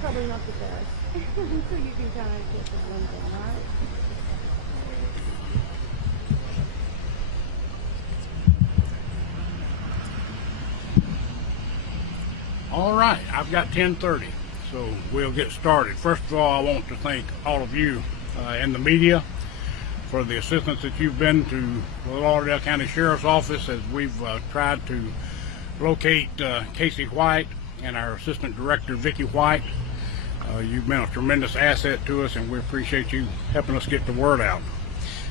Probably not the best. So you can kind of get the one thing, right? All right, I've got 10:30, so we'll get started. First of all, I want to thank all of you in the media for the assistance that you've been to the Lauderdale County Sheriff's Office as we've tried to locate Casey White and our Assistant Director, Vicki White. You've been a tremendous asset to us, and we appreciate you helping us get the word out.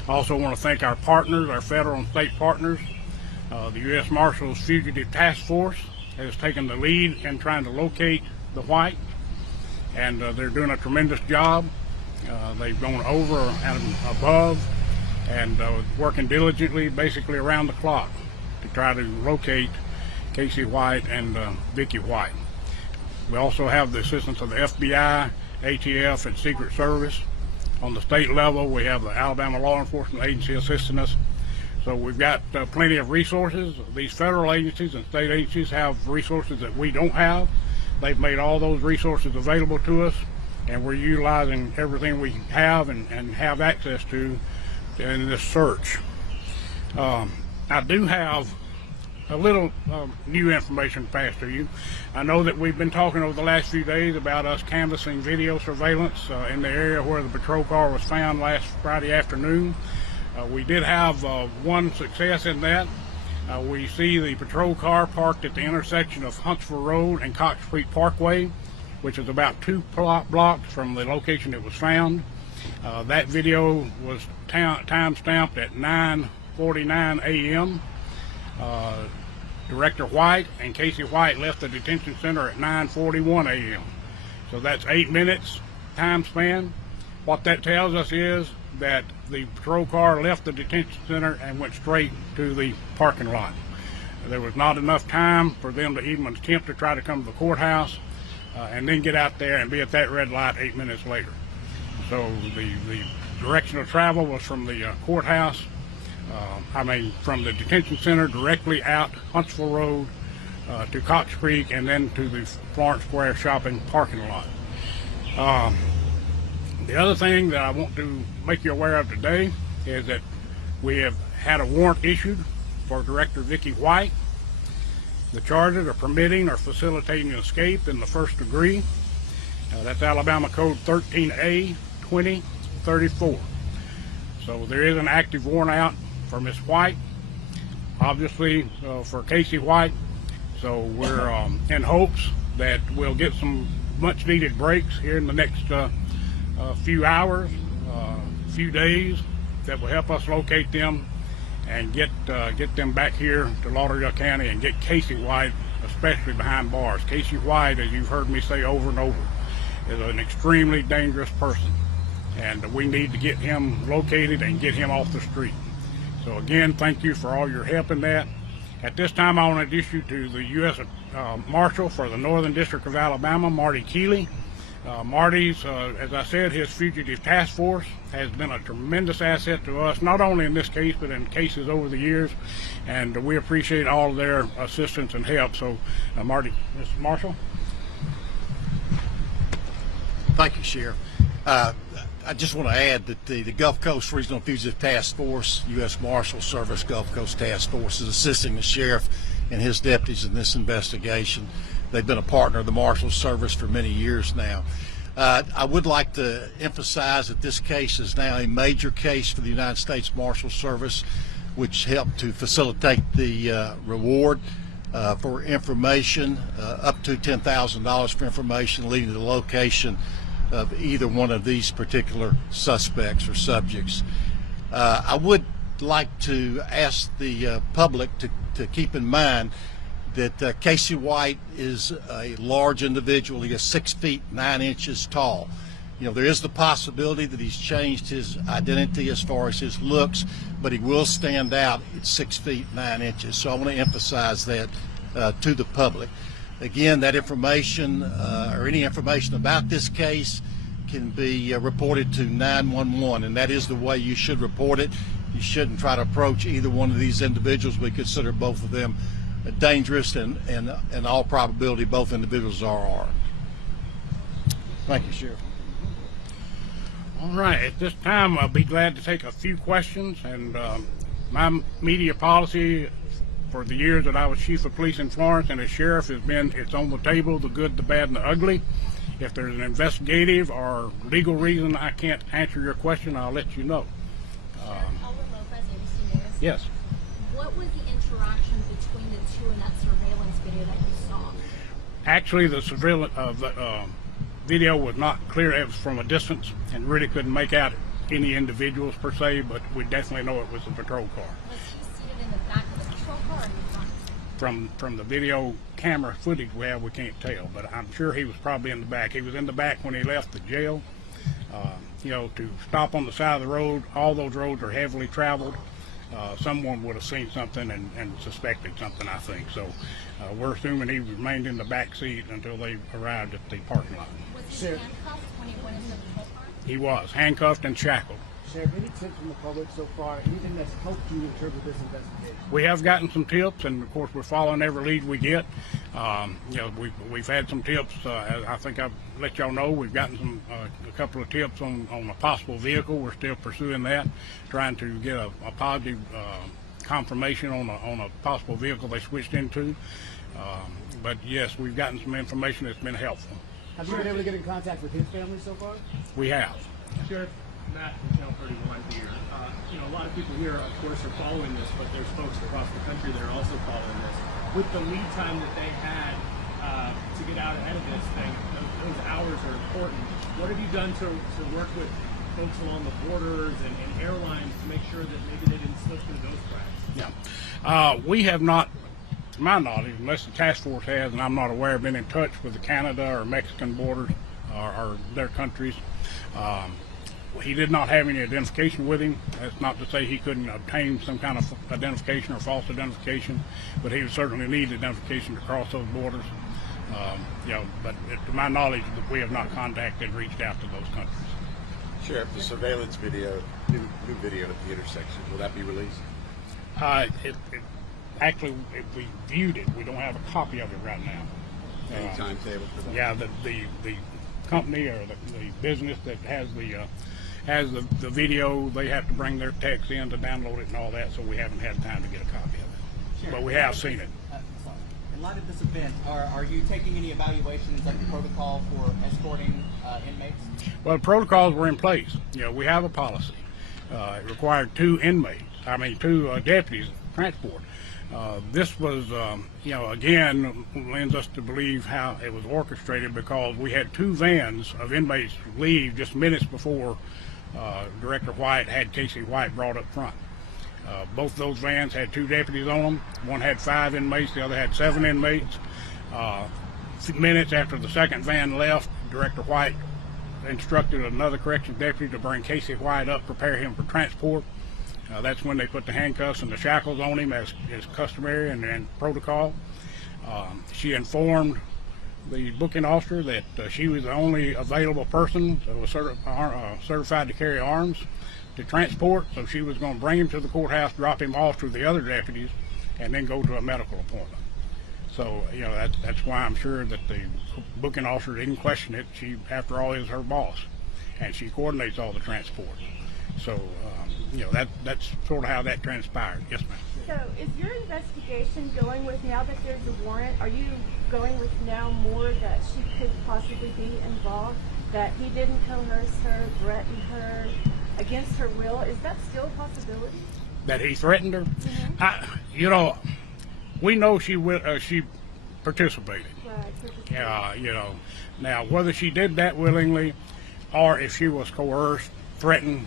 I also want to thank our partners, our federal and state partners. The U.S. Marshal's Fugitive Task Force has taken the lead in trying to locate the White, and they're doing a tremendous job. They've gone over and above and working diligently, basically around the clock, to try to locate Casey White and Vicki White. We also have the assistance of the FBI, ATF, and Secret Service. On the state level, we have the Alabama Law Enforcement Agency assisting us. So we've got plenty of resources. These federal agencies and state agencies have resources that we don't have. They've made all those resources available to us, and we're utilizing everything we have and have access to in this search. I do have a little new information to pass to you. I know that we've been talking over the last few days about us canvassing video surveillance in the area where the patrol car was found last Friday afternoon. We did have one success in that. We see the patrol car parked at the intersection of Huntsville Road and Cox Creek Parkway, which is about 2 blocks from the location it was found. That video was time-stamped at 9:49 a.m. Director White and Casey White left the detention center at 9:41 a.m. So that's 8 minutes time span. What that tells us is that the patrol car left the detention center and went straight to the parking lot. There was not enough time for them to even attempt to try to come to the courthouse and then get out there and be at that red light 8 minutes later. So the direction of travel was from the courthouse, from the detention center directly out Huntsville Road to Cox Creek and then to the Florence Square shopping parking lot. The other thing that I want to make you aware of today is that we have had a warrant issued for Director Vicki White. The charges are permitting or facilitating an escape in the first degree. That's Alabama Code 13A 2034. So there is an active warrant out for Miss White, obviously for Casey White. So we're in hopes that we'll get some much needed breaks here in the next few hours, few days, that will help us locate them and get them back here to Lauderdale County and get Casey White, especially behind bars. Casey White, as you've heard me say over and over, is an extremely dangerous person, and we need to get him located and get him off the street. So again, thank you for all your help in that. At this time, I want to issue to the U.S. Marshal for the Northern District of Alabama, Marty Keeley. Marty's, as I said, his fugitive task force has been a tremendous asset to us, not only in this case, but in cases over the years, and we appreciate all of their assistance and help. So, Marty, Mr. Marshall. Thank you, Sheriff. I just want to add that the Gulf Coast Regional Fugitive Task Force, U.S. Marshal Service Gulf Coast Task Force, is assisting the sheriff and his deputies in this investigation. They've been a partner of the Marshal Service for many years now. I would like to emphasize that this case is now a major case for the United States Marshal Service, which helped to facilitate the reward for information, up to $10,000 for information leading to the location of either one of these particular suspects or subjects. I would like to ask the public to keep in mind that Casey White is a large individual. He is 6 feet 9 inches tall. You know, there is the possibility that he's changed his identity as far as his looks, but he will stand out at 6 feet 9 inches. So I want to emphasize that to the public. Again, that information or any information about this case can be reported to 911, and that is the way you should report it. You shouldn't try to approach either one of these individuals. We consider both of them dangerous, and in all probability both individuals are armed. Thank you, Sheriff. All right, at this time I'll be glad to take a few questions, and my media policy for the years that I was chief of police in Florence and as sheriff has been, it's on the table, the good, the bad, and the ugly. If there's an investigative or legal reason I can't answer your question, I'll let you know. Yes. What was the interaction between the two in that surveillance video that you saw? Actually, the surveillance video was not clear. It was from a distance and really couldn't make out any individuals per se, but we definitely know it was a patrol car. Was he seated in the back of the patrol car or in front? From the video camera footage we have, we can't tell, but I'm sure he was probably in the back. He was in the back when he left the jail. You know, to stop on the side of the road, all those roads are heavily traveled. Someone would have seen something and suspected something, I think. So we're assuming he remained in the back seat until they arrived at the parking lot. Was he handcuffed when he went into the patrol car? He was handcuffed and shackled. Sheriff, any tips from the public so far? Anything that's helped you in terms of this investigation? We have gotten some tips, and of course we're following every lead we get. You know, we've had some tips. I think I've let y'all know we've gotten some a couple of tips on a possible vehicle. We're still pursuing that, trying to get a positive confirmation on a possible vehicle they switched into. But yes, we've gotten some information that's been helpful. Have you been able to get in contact with his family so far? We have. Sheriff, Matt from Channel 31 here. You know, a lot of people here, of course, are following this, but there's folks across the country that are also following this. With the lead time that they had to get out ahead of this thing, those hours are important. What have you done to work with folks along the borders and airlines to make sure that maybe they didn't slip through those cracks? Yeah. We have not, to my knowledge, unless the task force has, and I'm not aware, been in touch with the Canada or Mexican borders or their countries. He did not have any identification with him. That's not to say he couldn't obtain some kind of identification or false identification, but he would certainly need identification to cross those borders. You know, but to my knowledge, we have not contacted, reached out to those countries. Sheriff, the surveillance video, new video at the intersection, will that be released? Actually, if we viewed it, we don't have a copy of it right now. Any timetable for that? Yeah, the company or the business that has the video, they have to bring their techs in to download it and all that, so we haven't had time to get a copy of it. Sure. But we have seen it. In light of this event, are you taking any evaluations like the protocol for escorting inmates? Well, the protocols were in place. You know, we have a policy. It required two deputies transport. This was, you know, again, lends us to believe how it was orchestrated, because we had two vans of inmates leave just minutes before Director White had Casey White brought up front. Both those vans had two deputies on them. One had 5 inmates, the other had 7 inmates. Minutes after the second van left, Director White instructed another corrections deputy to bring Casey White up, prepare him for transport. That's when they put the handcuffs and the shackles on him, as is customary and protocol. She informed the booking officer, that she was the only available person that was certified to carry arms to transport, so she was going to bring him to the courthouse, drop him off to the other deputies, and then go to a medical appointment. So, you know, that's why I'm sure that the booking officer didn't question it. She, after all, is her boss, and she coordinates all the transport. So, you know, that's sort of how that transpired. Yes, ma'am. So is your investigation going with, now that there's a warrant, are you going with now more that she could possibly be involved, that he didn't coerce her, threaten her against her will? Is that still a possibility? That he threatened her? Mm-hmm. You know, we know she participated. Right. You know, now whether she did that willingly or if she was coerced, threatened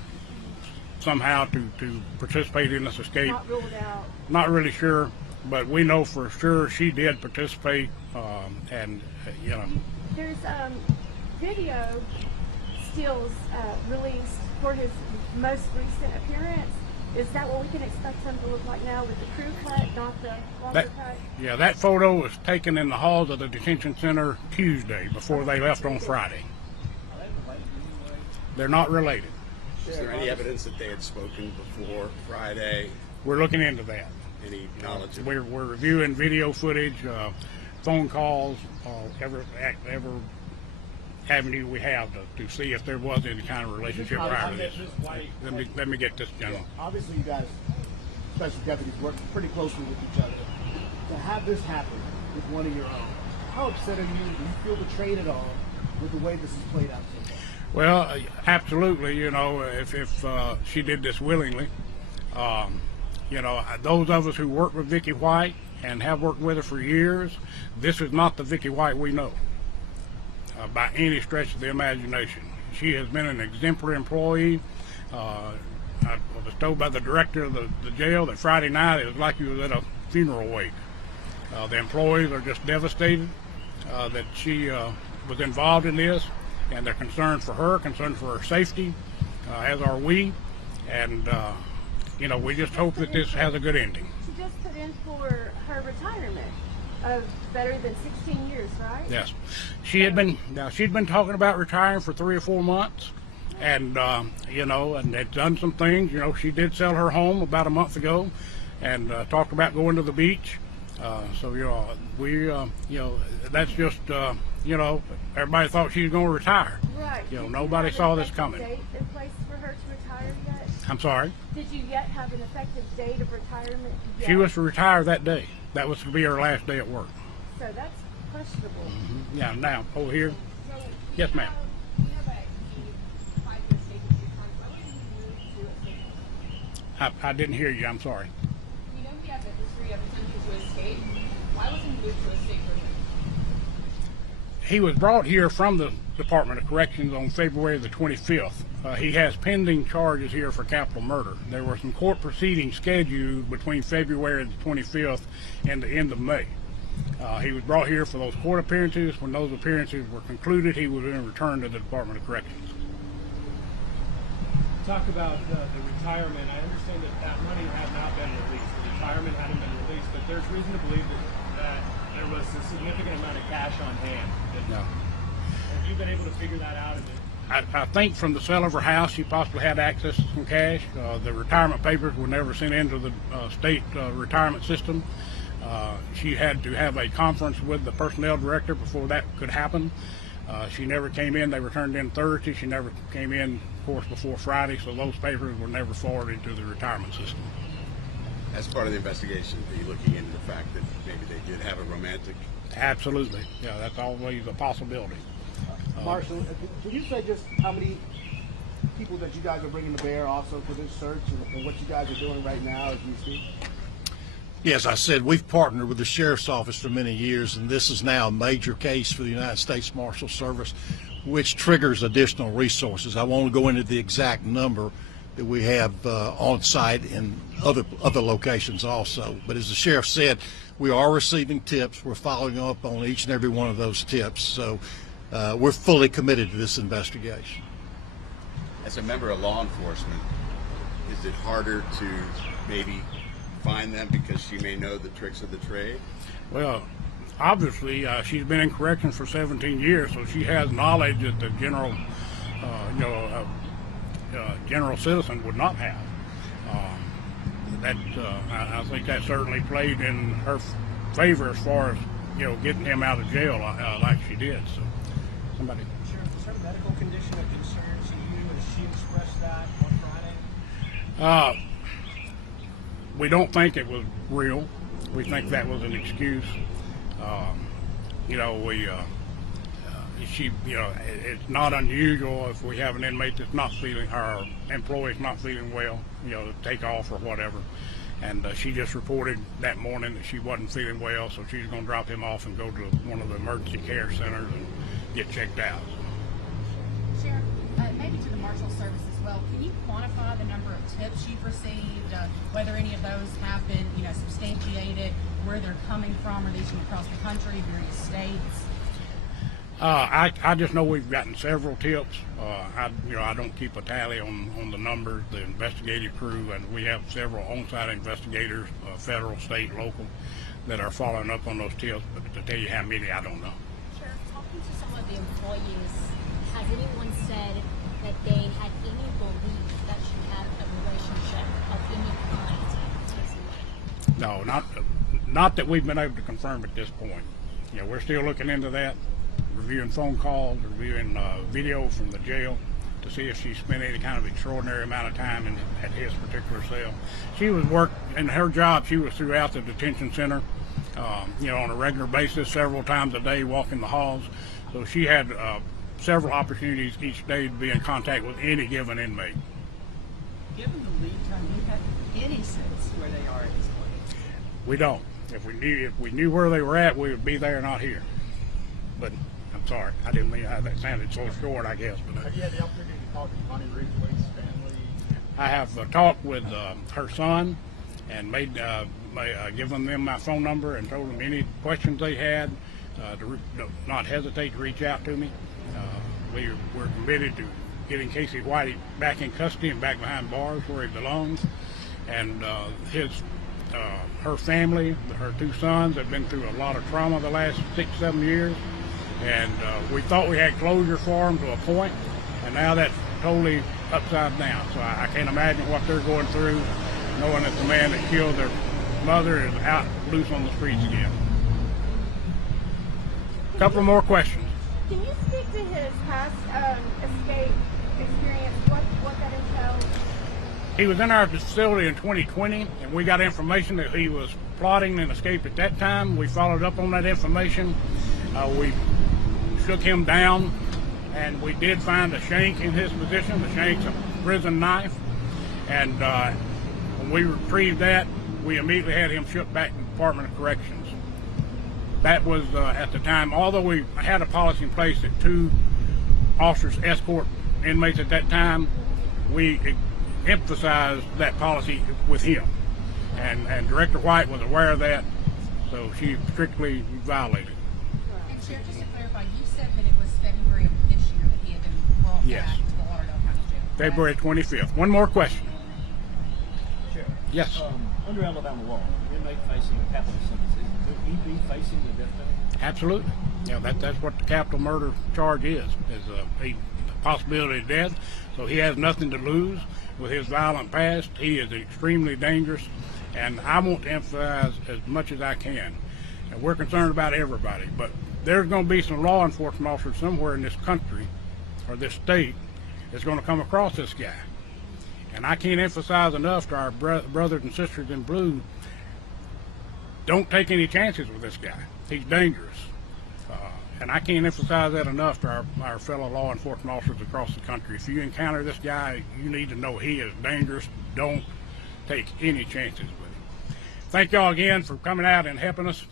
somehow to participate in this escape, Not ruled out. not really sure, but we know for sure she did participate, and you know. There's video stills released for his most recent appearance. Is that what we can expect him to look like now, with the crew cut, not the longer cut? Yeah, that photo was taken in the halls of the detention center Tuesday before they left on Friday. They're not related. Is there any evidence that they had spoken before Friday? We're looking into that. Any knowledge of We're reviewing video footage, phone calls, every avenue we have to see if there was any kind of relationship prior to this. Let me get this, gentleman. Obviously, you guys, special deputies, work pretty closely with each other. To have this happen with one of your own, how upset are you? Do you feel betrayed at all with the way this has played out so far? Well, absolutely. You know, if she did this willingly, you know, those of us who work with Vicki White and have worked with her for years, this is not the Vicki White we know by any stretch of the imagination. She has been an exemplary employee. I was told by the director of the jail that Friday night it was like he was at a funeral wake. The employees are just devastated that she was involved in this, and they're concerned for her, concerned for her safety, as are we. And, you know, we just hope that this has a good ending. She just put in for her retirement of better than 16 years, right? Yes. She'd been talking about retiring for 3 or 4 months, and, you know, and had done some things. You know, she did sell her home about a month ago and talked about going to the beach. So, you know, you know, that's just, you know, everybody thought she was going to retire. Right. You know, nobody saw this coming. Did you have an effective date in place for her to retire yet? I'm sorry? Did you yet have an effective date of retirement yet? She was to retire that day. That was to be her last day at work. So that's questionable. Yeah, now, over here. Yes, ma'am. You have a 5-year state return. Why would you move to a state? I didn't hear you. I'm sorry. You know he has a history of attempting to escape. Why was he moved to a state prison? He was brought here from the Department of Corrections on February the 25th. He has pending charges here for capital murder. There were some court proceedings scheduled between February the 25th and the end of May. He was brought here for those court appearances. When those appearances were concluded, he was then returned to the Department of Corrections. Talk about the retirement. I understand that money had not been released. The retirement hadn't been released, but there's reason to believe that there was a significant amount of cash on hand. No. Have you been able to figure that out? I think from the sale of her house, she possibly had access to some cash. The retirement papers were never sent into the state retirement system. She had to have a conference with the personnel director before that could happen. She never came in. They were turned in Thursday. She never came in, of course, before Friday, so those papers were never forwarded to the retirement system. As part of the investigation, are you looking into the fact that maybe they did have a romantic? Absolutely. Yeah, that's always a possibility. Marshal, can you say just how many people that you guys are bringing to bear also for this search, and what you guys are doing right now as you speak? Yes, I said we've partnered with the Sheriff's Office for many years, and this is now a major case for the United States Marshal Service, which triggers additional resources. I won't go into the exact number that we have on site in other locations also. But as the sheriff said, we are receiving tips. We're following up on each and every one of those tips. So we're fully committed to this investigation. As a member of law enforcement, is it harder to maybe find them because she may know the tricks of the trade? Well, obviously, she's been in corrections for 17 years, so she has knowledge that the general, general citizen would not have. I think that certainly played in her favor as far as getting him out of jail like she did. So somebody. Sheriff, is her medical condition a concern to you? Has she expressed that on Friday? We don't think it was real. We think that was an excuse. It's not unusual if we have an inmate that's not feeling, our employee's not feeling well, to take off or whatever. And she just reported that morning that she wasn't feeling well, so she's going to drop him off and go to one of the emergency care centers and get checked out. Sheriff, maybe to the Marshal Service as well, can you quantify the number of tips you've received, whether any of those have been, substantiated, where they're coming from? Are these from across the country, various states? I just know we've gotten several tips. I don't keep a tally on the numbers, the investigative crew, and we have several on-site investigators, federal, state, local, that are following up on those tips. But to tell you how many, I don't know. Sheriff, talking to some of the employees, has anyone said that they had any belief that she had a relationship of any kind? No, not that we've been able to confirm at this point. We're still looking into that, reviewing phone calls, reviewing video from the jail to see if she spent any kind of extraordinary amount of time at his particular cell. She was in her job, she was throughout the detention center, on a regular basis, several times a day, walking the halls. So she had several opportunities each day to be in contact with any given inmate. Given the lead time, do you have any sense where they are at this point? We don't. If we knew where they were at, we would be there, not here. But I'm sorry, I didn't mean that sounded so short, I guess. But Have you had the opportunity to talk to Connie Ridgway's family? I have talked with her son and given them my phone number and told them any questions they had to not hesitate to reach out to me. We're committed to getting Casey Whitey back in custody and back behind bars where he belongs. And her family, her two sons, have been through a lot of trauma the last 6-7 years. And we thought we had closure for them to a point, and now that's totally upside down. So I can't imagine what they're going through, knowing that the man that killed their mother is out loose on the streets again. A couple more questions. Can you speak to his past escape experience? What that entails? He was in our facility in 2020, and we got information that he was plotting an escape at that time. We followed up on that information. We shook him down, and we did find a shank in his position. The shank's a prison knife, and when we retrieved that, we immediately had him shipped back to the Department of Corrections. That was at the time, although we had a policy in place that 2 officers escort inmates at that time, we emphasized that policy with him, and Director White was aware of that, so she strictly violated. And Sheriff, just to clarify, you said that it was February of this year that he had been brought Yes. back to the Lauderdale County Jail. February 25th. One more question. Sheriff. Yes. Under Alabama law, an inmate facing a capital sentence, could he be facing the death penalty? Absolutely. That's what the capital murder charge is a possibility of death. So he has nothing to lose with his violent past. He is extremely dangerous, and I want to emphasize as much as I can. And we're concerned about everybody, but there's going to be some law enforcement officers somewhere in this country or this state that's going to come across this guy. And I can't emphasize enough to our brothers and sisters in blue, don't take any chances with this guy. He's dangerous. And I can't emphasize that enough to our fellow law enforcement officers across the country. If you encounter this guy, you need to know he is dangerous. Don't take any chances with him. Thank y'all again for coming out and helping us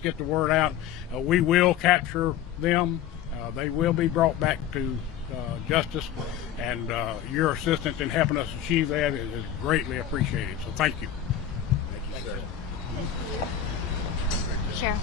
get the word out. We will capture them. They will be brought back to justice, and your assistance in helping us achieve that is greatly appreciated. So thank you. Thank you, sir. Sheriff.